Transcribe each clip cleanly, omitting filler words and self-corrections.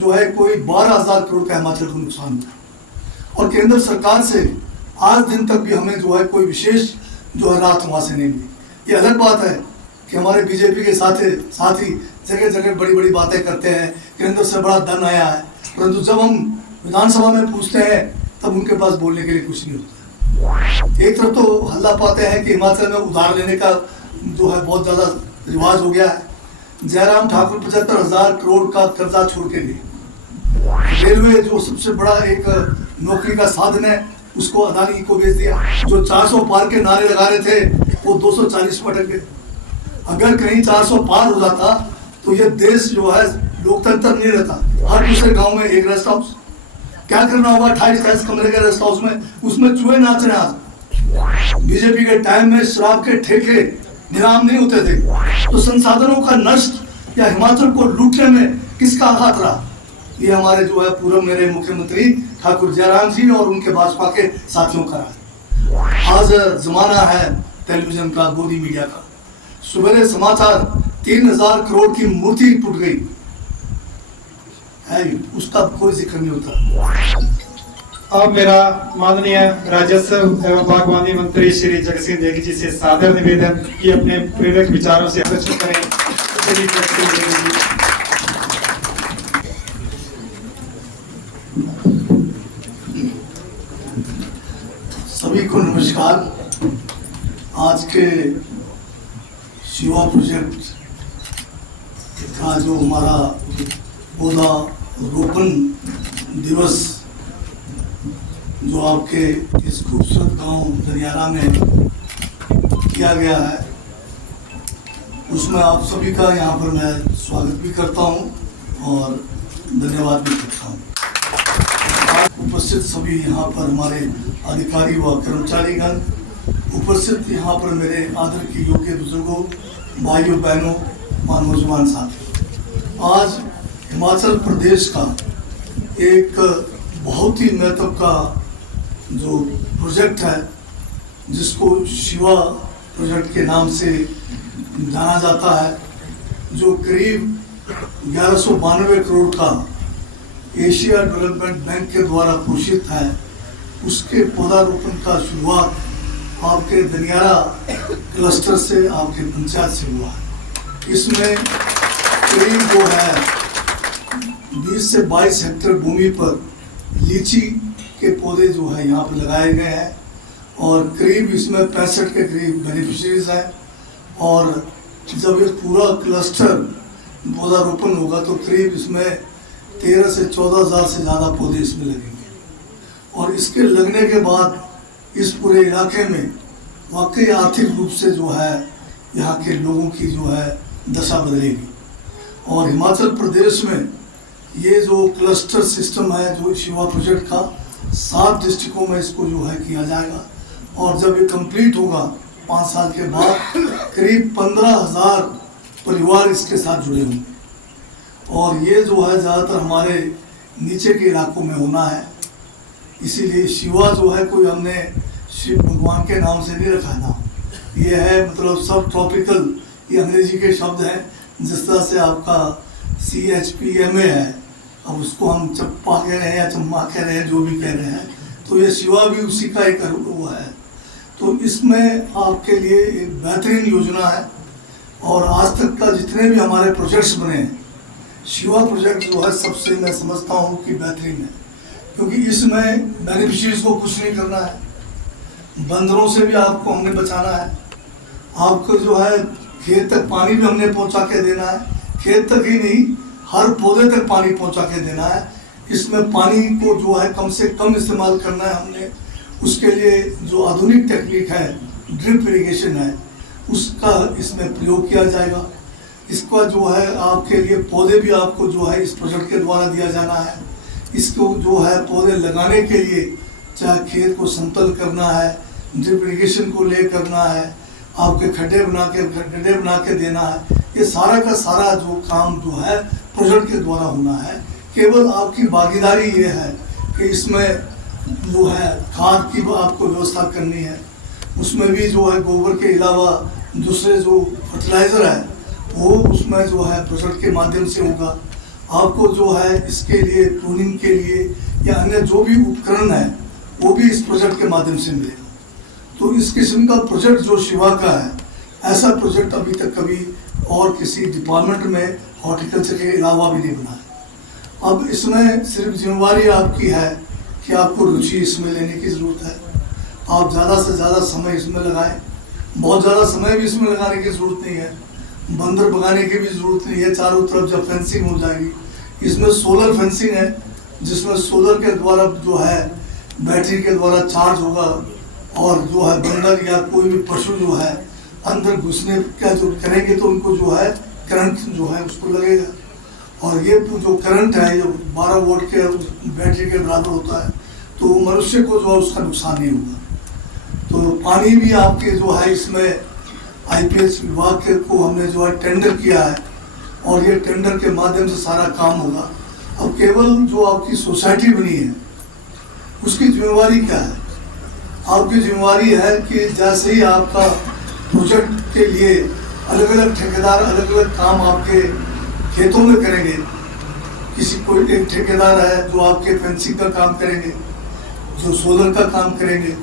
जो है कोई 12,000 करोड़ का हिमाचल को नुकसान हुआ और केंद्र सरकार से आज दिन तक भी हमें जो है कोई विशेष जो है राहत वहाँ से नहीं मिली। ये अलग बात है कि हमारे बीजेपी के साथी जगह जगह बड़ी बड़ी बातें करते हैं, केंद्र से बड़ा धन आया है, परंतु जब हम विधानसभा में पूछते हैं तब उनके पास बोलने के लिए कुछ नहीं होता। एक तरफ तो हल्ला पाते हैं कि हिमाचल में उधार लेने का जो है बहुत ज़्यादा रिवाज हो गया है। जयराम ठाकुर 75,000 करोड़ का कर्जा छोड़ के लिए रेलवे जो सबसे बड़ा एक नौकरी का साधन है उसको अदानी को बेच दिया। जो 400 पार के नारे लगा रहे थे वो 240 पर अटक गए। अगर कहीं 400 पार हो जाता तो ये देश जो है लोकतंत्र नहीं रहता। हर दूसरे गांव में एक रेस्ट हाउस, क्या करना होगा 28 कमरे के रेस्ट हाउस में, उसमें चूहे नाच रहे आज। बीजेपी के टाइम में शराब के ठेके निलाम नहीं होते थे, तो संसाधनों का नष्ट या हिमाचल को लूटने में किसका हाथ रहा? ये हमारे जो है पूर्व मेरे मुख्यमंत्री ठाकुर जयराम जी और उनके भाजपा के साथियों का रहा। आज जमाना है टेलीविजन का, गोदी मीडिया का। सवेरे समाचार 3,000 करोड़ की मूर्ति टूट गई है, उसका कोई जिक्र नहीं होता। अब मेरा माननीय राजस्व एवं बागवानी मंत्री श्री जगत सिंह नेगी जी से सादर निवेदन कि अपने प्रेरक विचारों से आकर्षित करें। सभी को नमस्कार। आज के शिवा प्रोजेक्ट का जो हमारा पौधा रोपण दिवस जो आपके इस खूबसूरत गांव दनियारा में किया गया है, उसमें आप सभी का यहाँ पर मैं स्वागत भी करता हूँ और धन्यवाद भी करता हूँ। उपस्थित सभी यहाँ पर हमारे अधिकारी व कर्मचारीगण, उपस्थित यहाँ पर मेरे आदर की योग्य बुजुर्गों, भाइयों बहनों और नौजवान साथी, आज हिमाचल प्रदेश का एक बहुत ही महत्व का जो प्रोजेक्ट है जिसको शिवा प्रोजेक्ट के नाम से जाना जाता है, जो करीब 1192 करोड़ का एशिया डेवलपमेंट बैंक के द्वारा पोषित है, उसके पौधारोपण का शुरुआत आपके दनियारा क्लस्टर से, आपके पंचायत से हुआ है। इसमें करीब जो है 20 से 22 हेक्टेयर भूमि पर लीची के पौधे जो है यहाँ पर लगाए गए हैं और करीब इसमें 65 के करीब बेनिफिशरीज हैं। और जब ये पूरा क्लस्टर पौधारोपण होगा तो करीब इसमें 13 से 14,000 से ज़्यादा पौधे इसमें लगेंगे और इसके लगने के बाद इस पूरे इलाके में वाकई आर्थिक रूप से जो है यहाँ के लोगों की जो है दशा बदलेगी। और हिमाचल प्रदेश में ये जो क्लस्टर सिस्टम है जो शिवा प्रोजेक्ट का 7 डिस्ट्रिक्टों में इसको जो है किया जाएगा और जब ये कंप्लीट होगा 5 साल के बाद करीब 15,000 परिवार इसके साथ जुड़े होंगे। और ये जो है ज़्यादातर हमारे नीचे के इलाकों में होना है, इसीलिए शिवा जो है कोई हमने शिव भगवान के नाम से नहीं रखा ना, ये है मतलब सब ट्रॉपिकल, ये अंग्रेजी के शब्द हैं। जिस तरह से आपका CHPMA है, अब उसको हम चप्पा कह रहे हैं या चम्मा कह रहे हैं, जो भी कह रहे हैं, तो ये शिवा भी उसी का एक हुआ है। तो इसमें आपके लिए एक बेहतरीन योजना है और आज तक का जितने भी हमारे प्रोजेक्ट्स बने हैं, शिवा प्रोजेक्ट जो है सबसे मैं समझता हूँ कि बेहतरीन है, क्योंकि इसमें बेनिफिशरीज को कुछ नहीं करना है, बंदरों से भी आपको हमने बचाना है, आपको जो है खेत तक पानी भी हमने पहुँचा के देना है, खेत तक ही नहीं हर पौधे तक पानी पहुँचा के देना है। इसमें पानी को जो है कम से कम इस्तेमाल करना है हमने। उसके लिए जो आधुनिक टेक्निक है, ड्रिप इरिगेशन है, उसका इसमें प्रयोग किया जाएगा। इसका जो है आपके लिए पौधे भी आपको जो है इस प्रोजेक्ट के द्वारा दिया जाना है। इसको जो है पौधे लगाने के लिए चाहे खेत को समतल करना है, ड्रिप इरिगेशन को ले करना है, आपके गड्ढे बना के देना है, ये सारा का सारा जो काम जो है प्रोजेक्ट के द्वारा होना है। केवल आपकी भागीदारी ये है कि इसमें जो है खाद की आपको व्यवस्था करनी है, उसमें भी जो है गोबर के अलावा दूसरे जो फर्टिलाइज़र है वो उसमें जो है प्रोजेक्ट के माध्यम से होगा। आपको जो है इसके लिए प्रूनिंग के लिए या अन्य जो भी उपकरण है वो भी इस प्रोजेक्ट के माध्यम से मिलेगा। तो इस किस्म का प्रोजेक्ट जो शिवा का है, ऐसा प्रोजेक्ट अभी तक कभी और किसी डिपार्टमेंट में हॉर्टिकल्चर के अलावा भी नहीं बना है। अब इसमें सिर्फ जिम्मेवारी आपकी है कि आपको रुचि इसमें लेने की ज़रूरत है। आप ज़्यादा से ज़्यादा समय इसमें लगाएं। बहुत ज़्यादा समय भी इसमें लगाने की ज़रूरत नहीं है, बंदर भगाने की भी ज़रूरत नहीं है। चारों तरफ जब फेंसिंग हो जाएगी, इसमें सोलर फेंसिंग है जिसमें सोलर के द्वारा जो है बैटरी के द्वारा चार्ज होगा और जो है बंदर या कोई भी पशु जो है अंदर घुसने का जो करेंगे तो उनको जो है करंट जो है उसको लगेगा। और ये जो करंट है जो 12 वोल्ट के बैटरी के बराबर होता है, तो मनुष्य को जो है उसका नुकसान नहीं होगा। तो पानी भी आपके जो है इसमें आईपीएच विभाग के को हमने जो है टेंडर किया है और ये टेंडर के माध्यम से सारा काम होगा। अब केवल जो आपकी सोसाइटी बनी है उसकी जिम्मेवारी क्या है? आपकी जिम्मेवारी है कि जैसे ही आपका प्रोजेक्ट के लिए अलग अलग ठेकेदार अलग अलग काम आपके खेतों में करेंगे। किसी कोई एक ठेकेदार है जो आपके फेंसिंग का काम करेंगे, जो सोलर का काम करेंगे।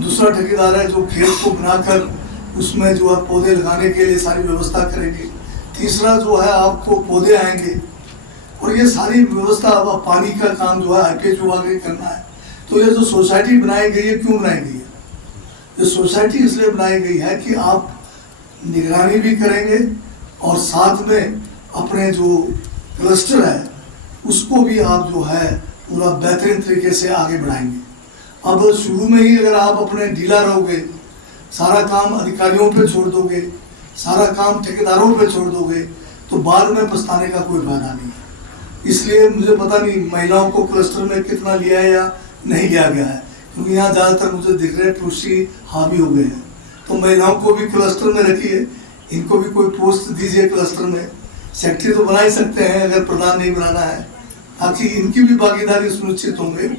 दूसरा ठेकेदार है जो खेत को बनाकर उसमें जो है पौधे लगाने के लिए सारी व्यवस्था करेंगे। तीसरा जो है आपको पौधे आएंगे और ये सारी व्यवस्था अब पानी का काम जो है आईपीएच विभाग के करना है। तो ये जो सोसाइटी बनाई गई है, क्यों बनाई गई है? ये सोसाइटी इसलिए बनाई गई है कि आप निगरानी भी करेंगे और साथ में अपने जो क्लस्टर है उसको भी आप जो है पूरा बेहतरीन तरीके से आगे बढ़ाएंगे। अब शुरू में ही अगर आप अपने ढीला रहोगे, सारा काम अधिकारियों पे छोड़ दोगे, सारा काम ठेकेदारों पे छोड़ दोगे, तो बाद में पछताने का कोई फायदा नहीं है। इसलिए मुझे पता नहीं महिलाओं को क्लस्टर में कितना लिया है या नहीं लिया गया है, क्योंकि यहाँ ज़्यादातर मुझे दिख रहे पुरुषी हावी हो गए हैं। तो महिलाओं को भी क्लस्टर में रखिए, इनको भी कोई पोस्ट दीजिए क्लस्टर में। सेक्रेटरी तो बना ही सकते हैं अगर प्रधान नहीं बनाना है, ताकि इनकी भी भागीदारी सुनिश्चित होंगे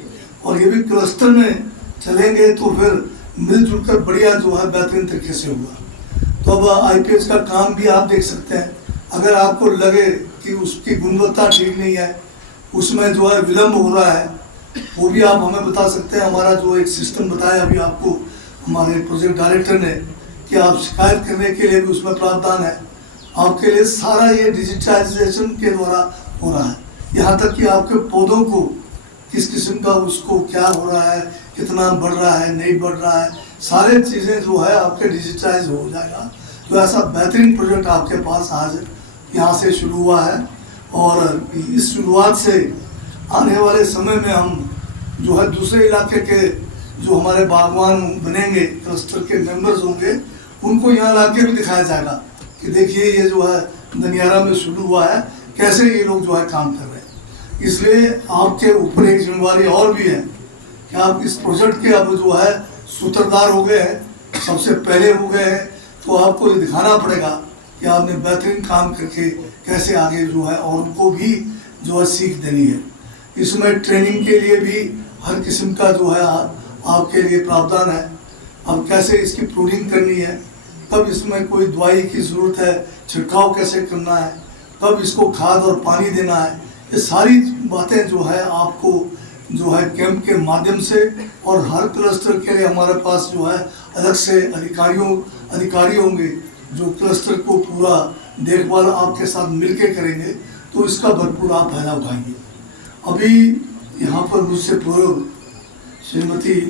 और ये भी क्लस्टर में चलेंगे तो फिर मिलजुल कर बढ़िया जो है बेहतरीन तरीके से होगा। तो अब आईपीएच का काम भी आप देख सकते हैं। अगर आपको लगे कि उसकी गुणवत्ता ठीक नहीं है, उसमें जो है विलम्ब हो रहा है, वो भी आप हमें बता सकते हैं। हमारा जो एक सिस्टम बताया अभी आपको हमारे प्रोजेक्ट डायरेक्टर ने कि आप शिकायत करने के लिए भी उसमें प्रावधान है। आपके लिए सारा ये डिजिटाइजेशन के द्वारा हो रहा है, यहाँ तक कि आपके पौधों को किस किस्म का उसको क्या हो रहा है, कितना बढ़ रहा है, नहीं बढ़ रहा है, सारे चीज़ें जो है आपके डिजिटाइज हो जाएगा। तो ऐसा बेहतरीन प्रोजेक्ट आपके पास आज यहाँ से शुरू हुआ है और इस शुरुआत से आने वाले समय में हम जो है दूसरे इलाके के जो हमारे बागवान बनेंगे, क्लस्टर के मेंबर्स होंगे, उनको यहाँ ला के भी दिखाया जाएगा कि देखिए ये जो है दनियारा में शुरू हुआ है, कैसे ये लोग जो है काम कर रहे हैं। इसलिए आपके ऊपर एक जिम्मेवारी और भी है कि आप इस प्रोजेक्ट के अब जो है सूत्रधार हो गए हैं, सबसे पहले हो गए हैं, तो आपको ये दिखाना पड़ेगा कि आपने बेहतरीन काम करके कैसे आगे जो है और उनको भी जो है सीख देनी है। इसमें ट्रेनिंग के लिए भी हर किस्म का जो है आपके लिए प्रावधान है। अब कैसे इसकी प्रूनिंग करनी है, कब इसमें कोई दवाई की ज़रूरत है, छिड़काव कैसे करना है, कब इसको खाद और पानी देना है, ये सारी बातें जो है आपको जो है कैंप के माध्यम से और हर क्लस्टर के लिए हमारे पास जो है अलग से अधिकारी होंगे जो क्लस्टर को पूरा देखभाल आपके साथ मिलके करेंगे, तो इसका भरपूर आप फायदा उठाएंगे। अभी यहाँ पर मुझसे पूर्व श्रीमती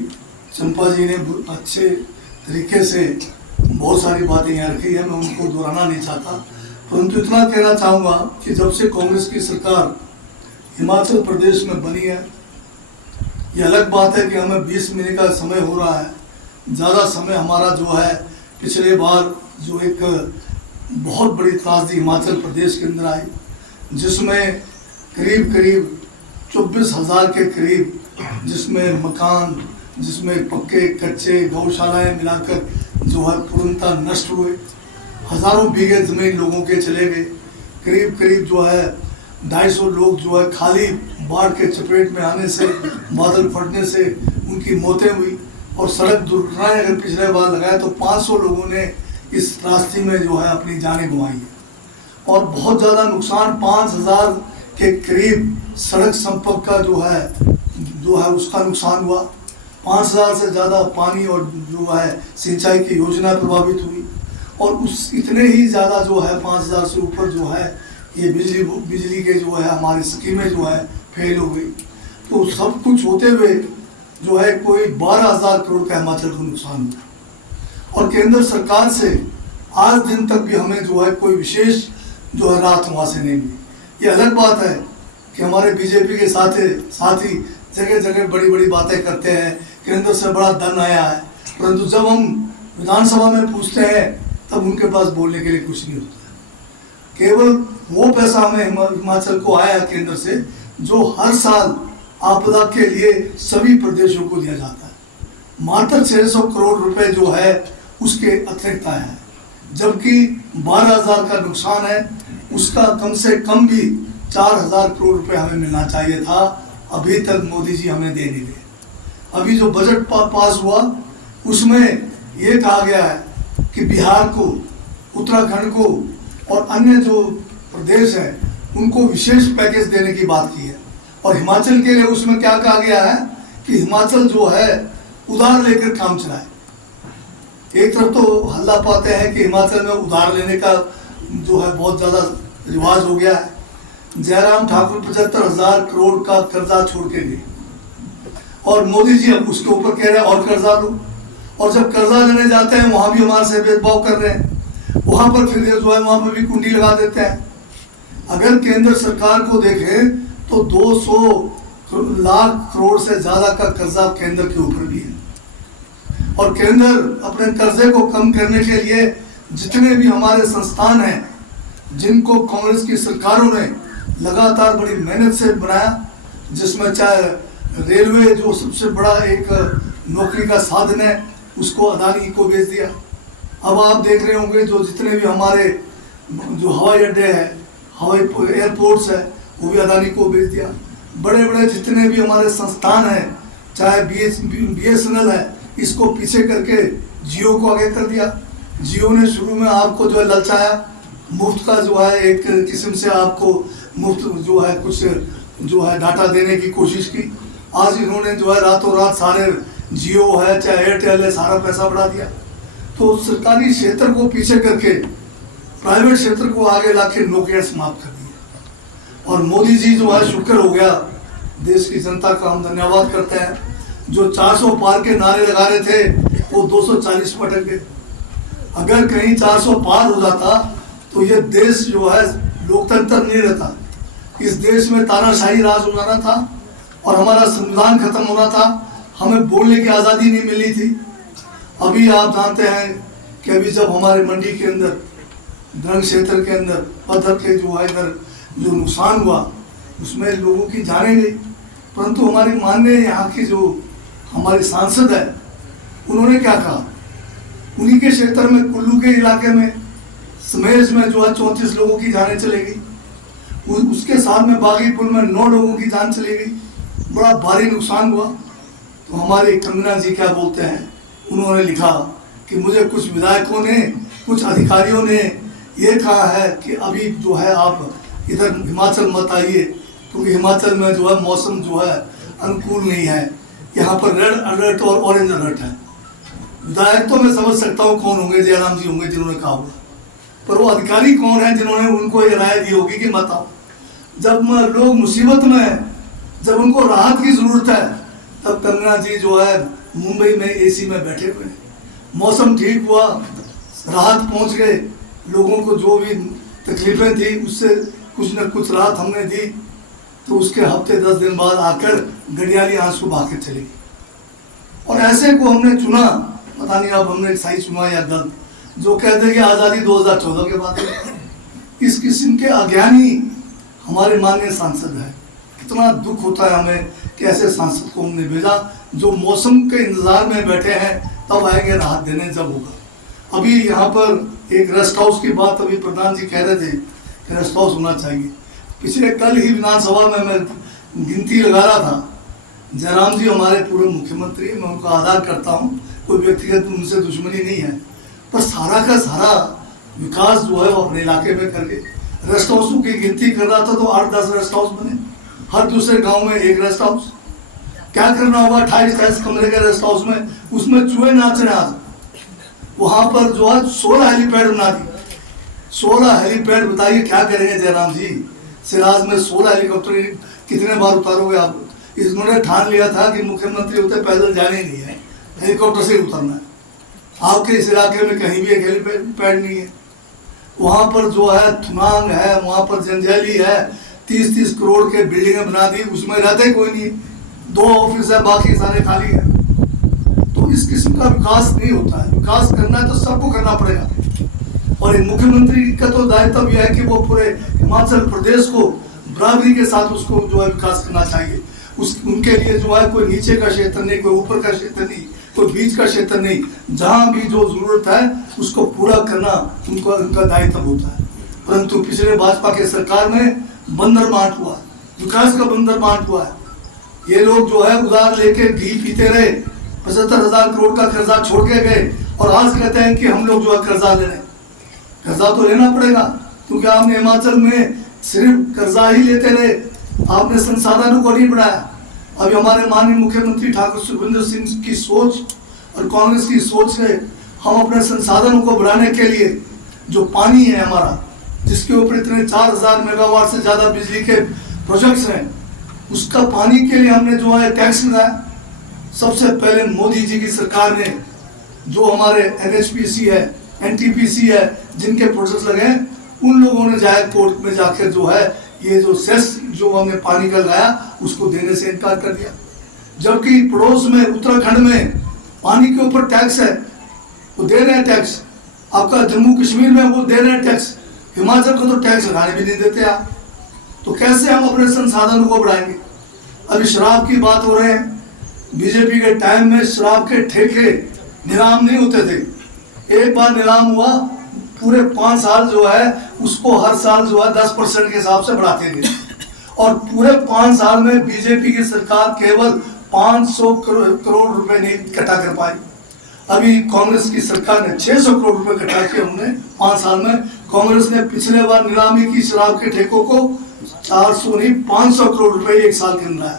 चंपा जी ने अच्छे तरीके से बहुत सारी बातें यहाँ रखी है, मैं उनको दोहराना नहीं चाहता, परंतु इतना कहना चाहूँगा कि जब से कांग्रेस की सरकार हिमाचल प्रदेश में बनी है, ये अलग बात है कि हमें 20 महीने का समय हो रहा है। ज़्यादा समय हमारा जो है पिछले बार जो एक बहुत बड़ी त्रासदी हिमाचल प्रदेश के अंदर आई, जिसमें करीब 24,000 के करीब, जिसमें मकान, जिसमें पक्के कच्चे गौशालाएं मिलाकर जो है पूर्णतः नष्ट हुए। हज़ारों बीघे ज़मीन लोगों के चले गए। करीब जो है 250 लोग जो है खाली बाढ़ के चपेट में आने से, बादल फटने से उनकी मौतें हुई। और सड़क दुर्घटनाएं अगर पिछले बार लगाए तो 500 लोगों ने इस रास्ते में जो है अपनी जानें गंवाई है। और बहुत ज़्यादा नुकसान, 5,000 के करीब सड़क संपर्क का जो है उसका नुकसान हुआ। 5000 से ज़्यादा पानी और जो है सिंचाई की योजना प्रभावित हुई, और उस इतने ही ज़्यादा जो है 5000 से ऊपर जो है ये बिजली के जो है हमारी स्कीमें जो है फेल हो गई। तो सब कुछ होते हुए जो है कोई 12000 करोड़ का हिमाचल को नुकसान हुआ, और केंद्र सरकार से आज दिन तक भी हमें जो है कोई विशेष जो है राहत वहाँ से नहीं मिली। ये अलग बात है कि हमारे बीजेपी के साथी जगह जगह बड़ी बड़ी बातें करते हैं, केंद्र से बड़ा धन आया है, परंतु जब हम विधानसभा में पूछते हैं तब उनके पास बोलने के लिए कुछ नहीं होता। केवल वो पैसा हमें हिमाचल को आया है केंद्र से, जो हर साल आपदा के लिए सभी प्रदेशों को दिया जाता है। मात्र 600 करोड़ रुपए जो है उसके अतिरिक्त आया है, जबकि 12000 का नुकसान है, उसका कम से कम भी 4000 करोड़ रुपए हमें मिलना चाहिए था। अभी तक मोदी जी हमें दे नहीं दिए। अभी जो बजट पास हुआ उसमें ये कहा गया है कि बिहार को, उत्तराखंड को और अन्य जो प्रदेश हैं उनको विशेष पैकेज देने की बात की है, और हिमाचल के लिए उसमें क्या कहा गया है कि हिमाचल जो है उधार लेकर काम चलाए। एक तरफ तो हल्ला पाते हैं कि हिमाचल में उधार लेने का जो है बहुत ज़्यादा रिवाज हो गया है। जयराम ठाकुर 75,000 करोड़ का कर्जा छोड़ के गए, और मोदी जी अब उसके ऊपर कह रहे हैं और कर्जा लो, और जब कर्जा लेने जाते हैं वहां भी हमारे से भेदभाव कर रहे हैं, वहां पर फिर जो है वहां पर भी कुंडी लगा देते हैं। अगर केंद्र सरकार को देखें तो 200 लाख करोड़ से ज्यादा का कर्जा केंद्र के ऊपर भी है, और केंद्र अपने कर्जे को कम करने के लिए जितने भी हमारे संस्थान हैं जिनको कांग्रेस की सरकारों ने लगातार बड़ी मेहनत से बनाया, जिसमें चाहे रेलवे जो सबसे बड़ा एक नौकरी का साधन है उसको अदानी को बेच दिया। अब आप देख रहे होंगे जो जितने भी हमारे जो हवाई अड्डे हैं, हवाई एयरपोर्ट्स है, वो भी अदानी को बेच दिया। बड़े बड़े जितने भी हमारे संस्थान हैं, चाहे BSNL है, इसको पीछे करके जियो को आगे कर दिया। जियो ने शुरू में आपको जो है ललचाया, मुफ्त का जो है एक किस्म से आपको मुफ्त जो है कुछ जो है डाटा देने की कोशिश की। आज इन्होंने जो है रातों रात सारे जियो है चाहे एयरटेल है सारा पैसा बढ़ा दिया। तो सरकारी क्षेत्र को पीछे करके प्राइवेट क्षेत्र को आगे लाके नौकरियां समाप्त कर दी। और मोदी जी जो है शुक्र हो गया, देश की जनता का हम धन्यवाद करते हैं, जो 400 पार के नारे लगा रहे थे वो 240 पर अटक गए। अगर कहीं 400 पार हो जाता तो ये देश जो है लोकतंत्र नहीं रहता, इस देश में तानाशाही राज हो जाना था और हमारा संविधान खत्म होना था, हमें बोलने की आज़ादी नहीं मिली थी। अभी आप जानते हैं कि अभी जब हमारे मंडी के अंदर, धर्म क्षेत्र के अंदर पत्थर के जो है इधर जो नुकसान हुआ उसमें लोगों की जाने गई, परंतु हमारी माननीय यहाँ की जो हमारी सांसद है उन्होंने क्या कहा, उन्हीं के क्षेत्र में कुल्लू के इलाके में समेज में जो है 34 लोगों की जानें चली गई, उसके साथ में बागीपुर में 9 लोगों की जान चली गई, बड़ा भारी नुकसान हुआ। तो हमारे कंगना जी क्या बोलते हैं, उन्होंने लिखा कि मुझे कुछ विधायकों ने, कुछ अधिकारियों ने ये कहा है कि अभी जो है आप इधर हिमाचल मत आइए, क्योंकि हिमाचल में जो है मौसम जो है अनुकूल नहीं है, यहाँ पर रेड अलर्ट और ऑरेंज अलर्ट है। विधायक तो मैं समझ सकता हूँ कौन होंगे, जयराम जी होंगे जिन्होंने कहा होगा, पर वो अधिकारी कौन है जिन्होंने उनको ये राय दी होगी कि मत आओ। जब लोग मुसीबत में हैं, जब उनको राहत की जरूरत है, तब कंगना जी जो है मुंबई में AC में बैठे हुए हैं। मौसम ठीक हुआ, राहत पहुंच गए, लोगों को जो भी तकलीफें थी उससे कुछ न कुछ राहत हमने दी, तो उसके हफ्ते 10 दिन बाद आकर गड़ियाली आंसू बहा के चली गई। और ऐसे को हमने चुना, पता नहीं अब हमने सही चुना या गलत, जो कहते कि आज़ादी 2014 के बाद है। इस किस्म के अज्ञानी हमारे माननीय सांसद हैं। कितना दुख होता है हमें कि ऐसे सांसद को हमने भेजा जो मौसम के इंतजार में बैठे हैं, तब आएंगे राहत देने जब होगा। अभी यहाँ पर एक रेस्ट हाउस की बात अभी प्रधान जी कह रहे थे कि रेस्ट हाउस होना चाहिए। पिछले कल ही विधानसभा में मैं गिनती लगा रहा था, जयराम जी हमारे पूर्व मुख्यमंत्री, मैं उनका आदर करता हूँ, कोई व्यक्तिगत उनसे दुश्मनी नहीं है, पर सारा का सारा विकास जो है वो अपने इलाके में कर गए। रेस्ट हाउसों की गिनती कर रहा था तो 8-10 रेस्ट हाउस बने, हर दूसरे गांव में एक रेस्ट हाउस। क्या करना होगा 28-23 कमरे के रेस्ट हाउस में, उसमें चूहे नाच रहे आज। वहां पर जो है 16 हेलीपैड बना दी। 16 हेलीपैड, बताइए क्या करेंगे जयराम जी। सिराज में 16 हेलीकॉप्टर कितने बार उतारोगे आप। इन्होंने ठान लिया था कि मुख्यमंत्री होते पैदल जाने नहीं है, हेलीकॉप्टर से उतरना है। आपके इस इलाके में कहीं भी एक हेलीपैड नहीं है। वहां पर जो है थुनांग है, वहां पर जंजैली है, 30-30 करोड़ के बिल्डिंगें बना दी, उसमें रहते कोई नहीं, 2 ऑफिस है, बाकी सारे खाली है। तो इस किस्म का विकास नहीं होता है। विकास करना है तो सबको करना पड़ेगा। और मुख्यमंत्री का तो दायित्व यह है कि वो पूरे हिमाचल प्रदेश को बराबरी के साथ उसको जो है विकास करना चाहिए। उनके लिए जो है कोई नीचे का क्षेत्र नहीं, कोई ऊपर का क्षेत्र नहीं, कोई बीच का क्षेत्र नहीं, जहां भी जो जरूरत है उसको पूरा करना उनका दायित्व होता है। परंतु पिछले भाजपा के सरकार में बंदर बांट हुआ, विकास का बंदर बांट हुआ है। ये लोग जो है उधार लेके घी पीते रहे, 75,000 करोड़ का कर्जा छोड़ के गए और आज कहते हैं कि हम लोग जो है कर्जा ले रहे हैं। कर्जा तो लेना पड़ेगा, क्योंकि आपने हिमाचल में सिर्फ कर्जा ही लेते रहे, आपने संसाधनों को नहीं बढ़ाया। अभी हमारे माननीय मुख्यमंत्री ठाकुर सुखविंदर सिंह की सोच और कांग्रेस की सोच से हम अपने संसाधनों को बढ़ाने के लिए, जो पानी है हमारा, जिसके ऊपर इतने 4000 मेगावाट से ज्यादा बिजली के प्रोजेक्ट्स हैं, उसका पानी के लिए हमने जो है टैक्स लगाया। सबसे पहले मोदी जी की सरकार ने जो हमारे NHPC है, NTPC है, जिनके प्रोजेक्ट लगे हैं, उन लोगों ने जाए कोर्ट में जाकर जो है ये जो सेस जो हमने पानी का लगाया उसको देने से इनकार कर दिया। जबकि पड़ोस में उत्तराखंड में पानी के ऊपर टैक्स है, वो दे रहे हैं टैक्स। आपका जम्मू कश्मीर में वो दे रहे हैं टैक्स, हिमाचल को तो टैक्स लगाने भी नहीं देते आप। तो कैसे हम अपने संसाधनों को बढ़ाएंगे। अभी शराब की बात हो रहे हैं, बीजेपी के टाइम में शराब के ठेके नीलाम नहीं होते थे। एक बार नीलाम हुआ, पूरे 5 साल जो है उसको हर साल जो है 10% के हिसाब से बढ़ाते थे। और पूरे 5 साल में बीजेपी की सरकार केवल 500 करोड़ रुपए नहीं इकट्ठा कर पाई। अभी कांग्रेस की सरकार ने 600 करोड़ रुपए इकट्ठा किए हमने 5 साल में। कांग्रेस ने पिछले बार नीलामी की शराब के ठेकों को 400 नहीं 500 करोड़ रुपए एक साल के अंदर है।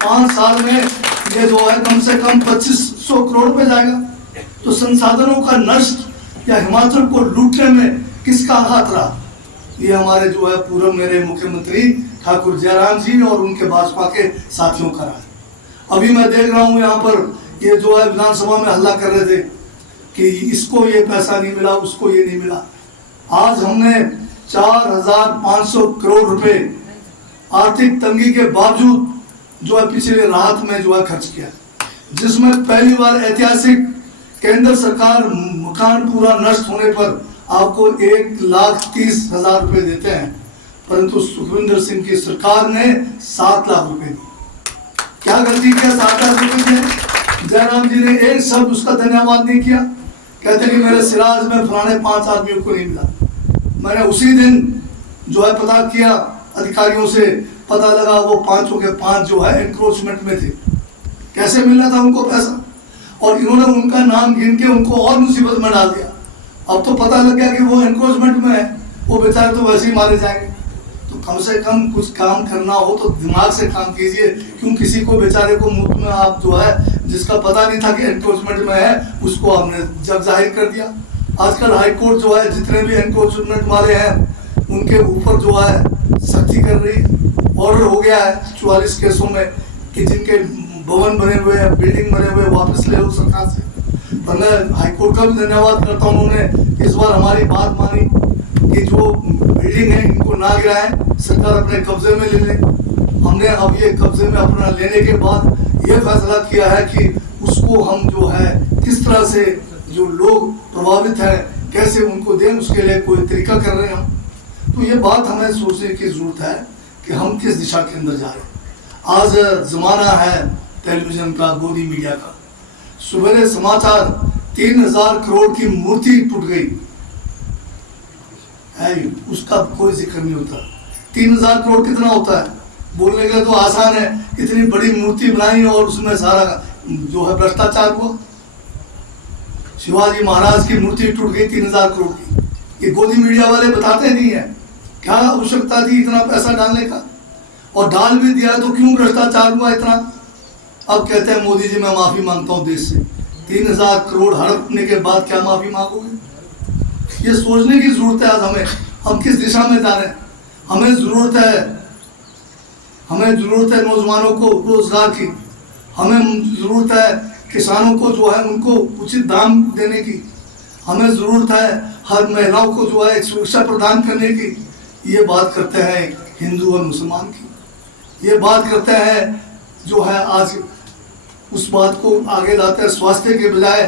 5 साल में ये जो है कम से कम 2500 करोड़ पे जाएगा। तो संसाधनों का नष्ट या हिमाचल को लूटने में किसका हाथ रहा। ये हमारे जो है पूर्व मेरे मुख्यमंत्री ठाकुर जयराम जी और उनके भाजपा के साथियों का रहा। अभी मैं देख रहा हूँ यहाँ पर ये जो है विधानसभा में हल्ला कर रहे थे कि इसको ये पैसा नहीं मिला, उसको ये नहीं मिला। आज हमने 4500 करोड़ रुपए आर्थिक तंगी के बावजूद जो है पिछले राहत में जो है खर्च किया, जिसमें पहली बार ऐतिहासिक केंद्र सरकार मकान पूरा नष्ट होने पर आपको 1,30,000 रुपए देते हैं, परंतु सुखविंदर सिंह की सरकार ने 7 लाख रुपए दी। क्या गलती किया 7 लाख रुपए दिए। जयराम जी ने एक शब्द उसका धन्यवाद नहीं किया। कहते कि मेरे सिराज में फलाने 5 आदमियों को नहीं मिला। मैंने उसी दिन जो है पता किया, अधिकारियों से पता लगा वो 5 के 5 जो है एनक्रोचमेंट में थे। कैसे मिलना था उनको पैसा, और इन्होंने उनका नाम गिन के उनको और मुसीबत में डाल दिया। अब तो पता लग गया कि वो एनक्रोचमेंट में है, वो बेचारे तो वैसे ही मारे जाएंगे। तो कम से कम कुछ काम करना हो तो दिमाग से काम कीजिए। क्यों किसी को बेचारे को मुफ्त में आप जो है जिसका पता नहीं था कि एनक्रोचमेंट में है उसको आपने जग जाहिर कर दिया। आजकल हाईकोर्ट जो है जितने भी एनक्रोचमेंट वाले हैं उनके ऊपर जो है सख्ती कर रही है। ऑर्डर हो गया है 44 केसों में कि जिनके भवन बने हुए हैं, बिल्डिंग बने हुए, वापस ले लो सरकार से। पर मैं हाईकोर्ट का भी धन्यवाद करता हूँ, उन्होंने इस बार हमारी बात मानी कि जो बिल्डिंग है इनको ना गिराएं, सरकार अपने कब्जे में ले ले। हमने अब ये कब्जे में अपना लेने के बाद ये फैसला किया है कि उसको हम जो है किस तरह से जो लोग प्रभावित हैं कैसे उनको दें, उसके लिए कोई तरीका कर रहे हैं हम। तो ये बात हमें सोचने की जरूरत है कि हम किस दिशा के अंदर जा रहे हैं। आज जमाना है टेलीविजन का, गोदी मीडिया का। सुबह समाचार 3000 करोड़ की मूर्ति टूट गई है, उसका कोई जिक्र नहीं होता। 3000 करोड़ कितना होता है बोलने के लिए तो आसान है, इतनी बड़ी मूर्ति बनाई और उसमें सारा जो है भ्रष्टाचार हुआ। शिवाजी महाराज की मूर्ति टूट गई 3000 करोड़ की। ये गोदी मीडिया वाले बताते नहीं है, क्या आवश्यकता थी इतना पैसा डालने का? और डाल भी दिया तो क्यों भ्रष्टाचार हुआ इतना? अब कहते हैं मोदी जी मैं माफी मांगता हूं देश से। 3000 करोड़ हड़पने के बाद क्या माफी मांगोगे? ये सोचने की जरूरत है आज हमें, हम किस दिशा में जा रहे हैं। हमें जरूरत है नौजवानों को रोजगार की, हमें जरूरत है किसानों को जो है उनको उचित दाम देने की, हमें जरूरत है हर महिलाओं को जो है एक सुरक्षा प्रदान करने की। ये बात करते हैं हिंदू और मुसलमान की, ये बात करते हैं जो है आज उस बात को आगे लाते हैं स्वास्थ्य के बजाय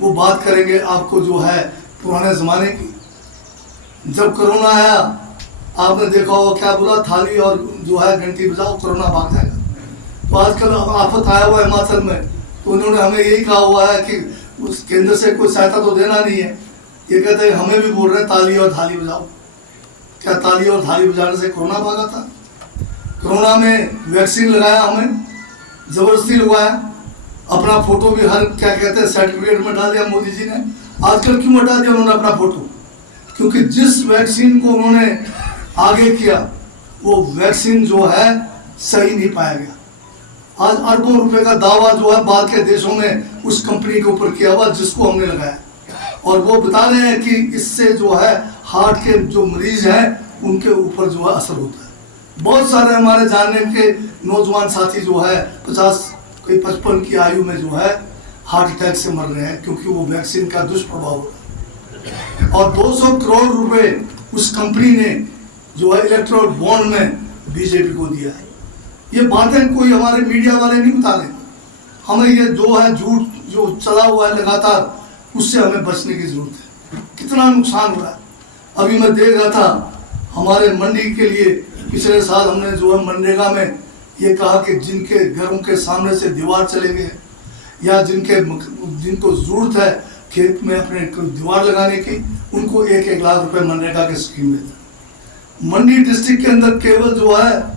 वो बात करेंगे आपको जो है पुराने जमाने की। जब कोरोना आया आपने देखा होगा क्या बोला, थाली और जो है घंटी बजाओ कोरोना भाग जाएगा। तो आजकल आफत आया हुआ है हिमाचल में, तो उन्होंने हमें यही कहा हुआ है कि उस केंद्र से कोई सहायता तो देना नहीं है। ये कहते हैं हमें भी बोल रहे हैं ताली और थाली बजाओ। क्या ताली और थाली बजाने से कोरोना भागा था? कोरोना में वैक्सीन लगाया, हमें जबरदस्ती लगवाया, अपना फोटो भी हर क्या कहते हैं सर्टिफिकेट में डाल दिया मोदी जी ने। आजकल क्यों हटा दिया उन्होंने अपना फोटो? क्योंकि जिस वैक्सीन को उन्होंने आगे किया वो वैक्सीन जो है सही नहीं पाया गया। आज अरबों रुपए का दावा जो है बाहर के देशों में उस कंपनी के ऊपर किया हुआ जिसको हमने लगाया, और वो बता रहे हैं कि इससे जो है हार्ट के जो मरीज हैं उनके ऊपर जो है असर होता है। बहुत सारे हमारे जानने के नौजवान साथी जो है 50 कोई 55 की आयु में जो है हार्ट अटैक से मर रहे हैं क्योंकि वो वैक्सीन का दुष्प्रभाव हो रहा है। और 200 करोड़ रुपए उस कंपनी ने जो है इलेक्ट्रोल बॉन्ड में बीजेपी को दिया है। ये बातें कोई हमारे मीडिया वाले नहीं बता रहे। हमें ये जो है झूठ जो चला हुआ है लगातार, उससे हमें बचने की जरूरत है। कितना नुकसान हो रहा है। अभी मैं देख रहा था हमारे मंडी के लिए पिछले साल हमने जो है मनरेगा में ये कहा कि जिनके घरों के सामने से दीवार चले गए या जिनको जरूरत है खेत में अपने दीवार लगाने की, उनको 1-1 लाख रुपए मनरेगा के स्कीम में। मंडी डिस्ट्रिक्ट के अंदर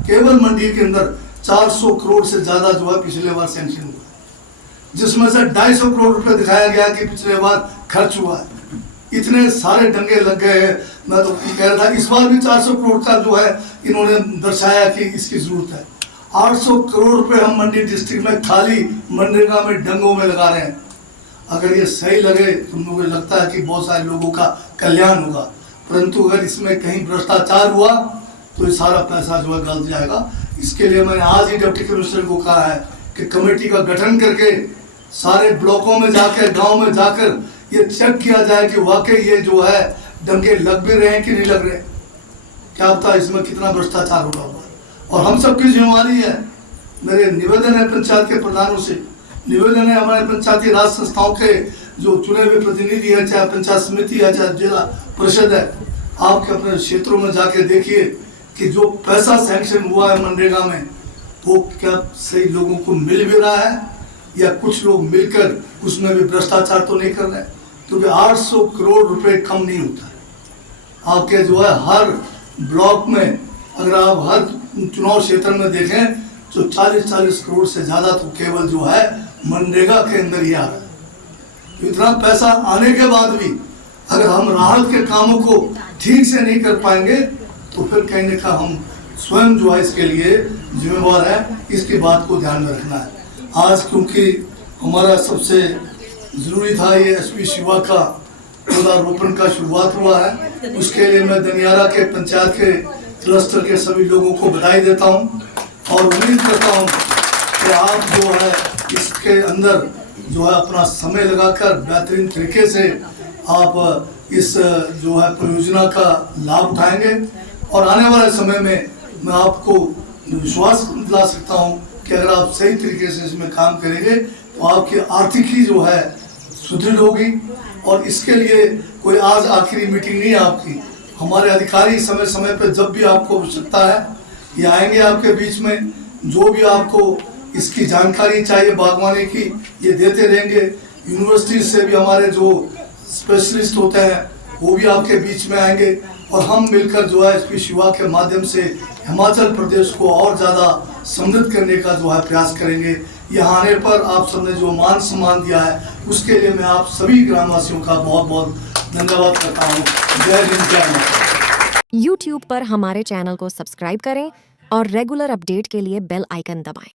केवल मंडी के अंदर 400 करोड़ से ज्यादा जो है पिछले बार सैंक्शन हुआ, जिसमें से 250 करोड़ रुपए दिखाया गया कि पिछले बार खर्च हुआ है। इतने सारे डंगे लग गए हैं। मैं तो कह रहा था इस बार भी 400 करोड़ का जो है इन्होंने दर्शाया कि इसकी जरूरत है। 800 करोड़ रुपए हम मंडी डिस्ट्रिक्ट में खाली मनरेगा में डंगों में लगा रहे हैं। अगर ये सही लगे तो मुझे लगता है कि बहुत सारे लोगों का कल्याण होगा, परंतु अगर इसमें कहीं भ्रष्टाचार हुआ तो ये सारा पैसा जो है गलत जाएगा। इसके लिए मैंने आज ही डिप्टी कमिश्नर को कहा है कि कमेटी का गठन करके सारे ब्लॉकों में जाकर गांव में जाकर ये चेक किया जाए कि वाकई ये जो है डंगे लग भी रहे हैं कि नहीं लग रहे। क्या पता इसमें कितना भ्रष्टाचार होगा और हम सबकी जिम्मेवारी है। मेरे निवेदन है पंचायत के प्रधानों से, निवेदन है हमारे पंचायती राज संस्थाओं के जो चुने हुए प्रतिनिधि है, चाहे पंचायत समिति है चाहे जिला परिषद है, आपके अपने क्षेत्रों में जाके देखिए कि जो पैसा सैंक्शन हुआ है मनरेगा में वो क्या सही लोगों को मिल भी रहा है या कुछ लोग मिलकर उसमें भी भ्रष्टाचार तो नहीं कर रहे। क्योंकि 800 करोड़ रुपए कम नहीं होता है। आपके जो है हर ब्लॉक में अगर आप हर चुनाव क्षेत्र में देखें तो 40-40 करोड़ से ज्यादा तो केवल जो है मनरेगा के अंदर ही आ रहा है। तो इतना पैसा आने के बाद भी अगर हम राहत के कामों को ठीक से नहीं कर पाएंगे तो फिर कहने का हम स्वयं जो है इसके लिए जिम्मेवार है। इसकी बात को ध्यान में रखना है। आज क्योंकि हमारा सबसे जरूरी था ये एसपी शिवा का पौधारोपण का शुरुआत हुआ है, उसके लिए मैं दनियारा के पंचायत के क्लस्टर के सभी लोगों को बधाई देता हूं और उम्मीद करता हूं कि आप जो है इसके अंदर जो है अपना समय लगाकर बेहतरीन तरीके से आप इस जो है परियोजना का लाभ उठाएंगे और आने वाले समय में मैं आपको विश्वास दिला सकता हूं कि अगर आप सही तरीके से इसमें काम करेंगे तो आपकी आर्थिकी जो है सुदृढ़ होगी। और इसके लिए कोई आज आखिरी मीटिंग नहीं है आपकी। हमारे अधिकारी समय समय पर जब भी आपको आवश्यकता है ये आएंगे आपके बीच में, जो भी आपको इसकी जानकारी चाहिए बागवानी की ये देते रहेंगे। यूनिवर्सिटी से भी हमारे जो स्पेशलिस्ट होते हैं वो भी आपके बीच में आएंगे और हम मिलकर जो है एसपी शिवा के माध्यम से हिमाचल प्रदेश को और ज़्यादा समृद्ध करने का जो है प्रयास करेंगे। यहाँ आने पर आप सबने जो मान सम्मान दिया है उसके लिए मैं आप सभी ग्रामवासियों का बहुत बहुत धन्यवाद करता हूँ। जय हिंद, जय भारत। YouTube पर हमारे चैनल को सब्सक्राइब करें और रेगुलर अपडेट के लिए बेल आइकन दबाएं।